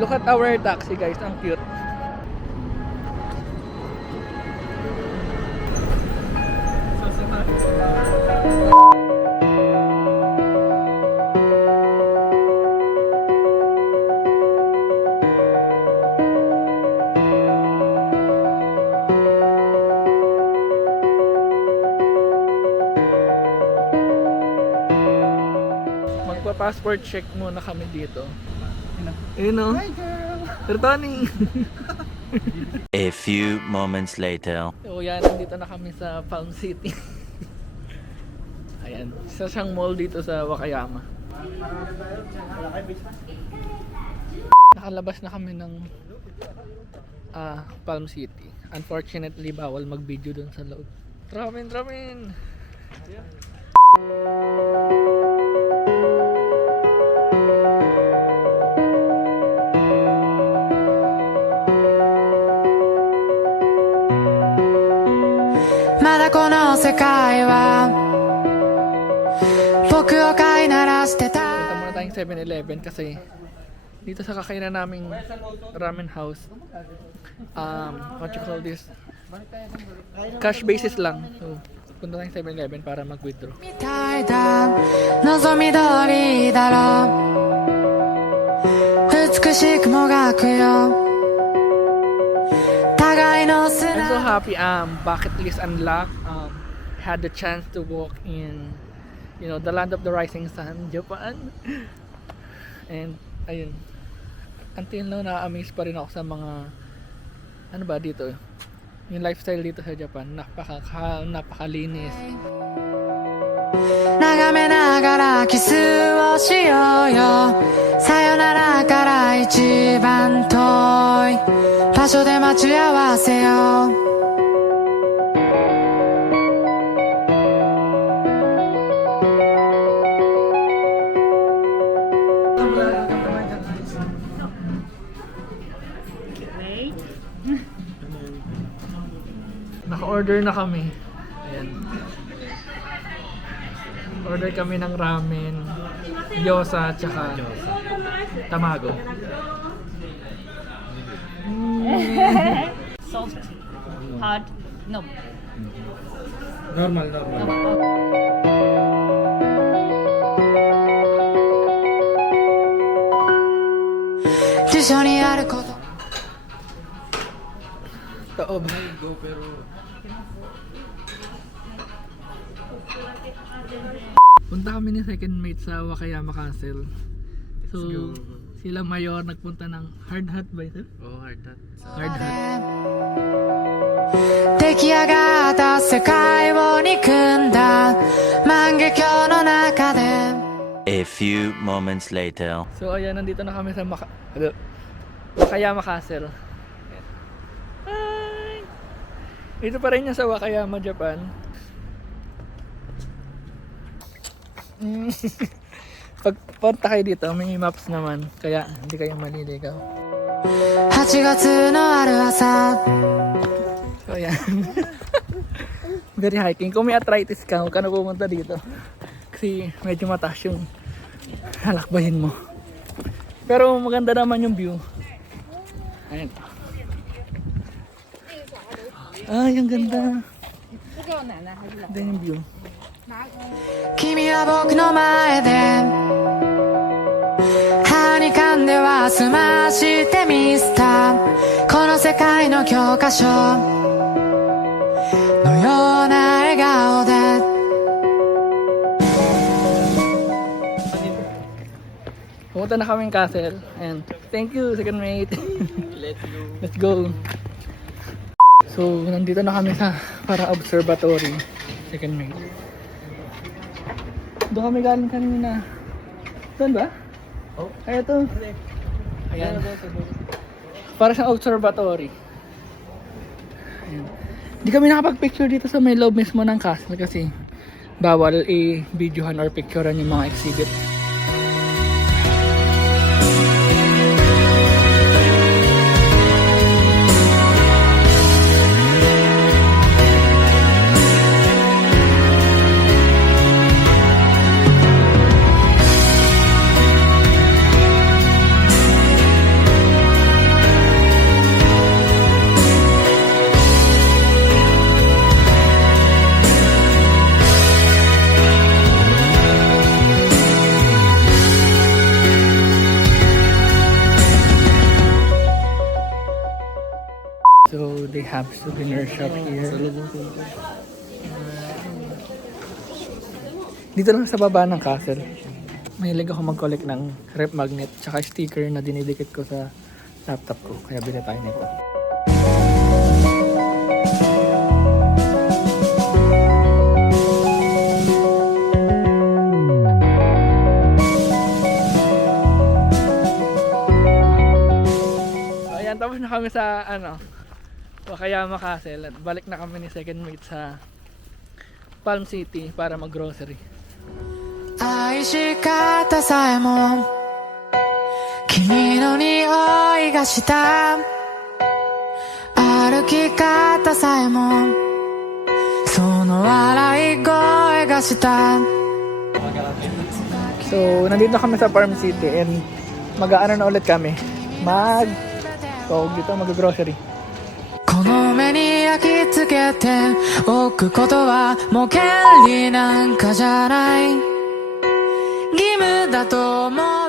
Look at our taxi guys, ang cute. Magpa-passport check muna kami dito. Ayun o. Hi girl! Sir Tony! A few moments later. So yan, nandito na kami sa Palm City. Ayan, isa siyang mall dito sa Wakayama. Nakalabas na kami ng Palm City. Unfortunately, bawal mag-video dun sa loob. Tramin! Punta muna tayong 7-Eleven kasi dito sa kakainan naming ramen house, what you call this, cash basis lang. So punta tayong 7-Eleven para mag-withdraw. I'm so happy, bucket list unlocked. Had the chance to walk in, you know, the land of the rising sun, Japan. And ayun, until now na-amaze pa rin ako sa mga ano ba dito, yung lifestyle dito sa Japan. Napakalinis. Naka-order na kami. Ayan. Order kami ng ramen, gyoza, tsaka tamago. Soft, hard, no. Normal. Taob. Go pero Punta kami ni second mate sa Wakayama Castle. So, sila mayor nagpunta ng hard hat ba ito? oh, hard hat. Hard hat. A few moments later. So ayan, nandito na kami sa Wakayama Castle. Hi! Ito pa rin yung sa Wakayama, Japan. Pag punta kayo dito, may maps naman. Kaya hindi kayo maliligaw. So ayan. Very hiking. Kung may arthritis ka, huwag ka na pumunta dito. Kasi medyo mataas yung halakbayin mo. Pero maganda naman yung view. Ayan. Ay, ang ganda. Ganda yung view. 君は僕の前ではにかんでは済ましてみせたこの世界の教科書のような笑顔で Pumunta na kaming castle and thank you second mate. Let's go. So nandito na kami sa para observatory second mate. Doon kami galing kanina. Doon ba? Oh. Ay ito. Ayan. Para sa observatory. Ayan. Hindi kami nakapag-picture dito sa may loob mismo ng castle kasi bawal i-videohan or picturean yung mga exhibit. have souvenir shop here. Dito lang sa baba ng castle. Mahilig ako mag-collect ng rep magnet tsaka sticker na dinidikit ko sa laptop ko. Kaya bili tayo nito. So, ayan, tapos na kami sa Wakayama Castle at balik na kami ni second mate sa Palm City para mag-grocery. 愛し方さえも君の匂いがした歩き方さえもその笑い声がした So, nandito kami sa Palm City and mag-aano na ulit kami. Mag-grocery. この目に焼き付けておくことはもう権利なんかじゃない義務だと思う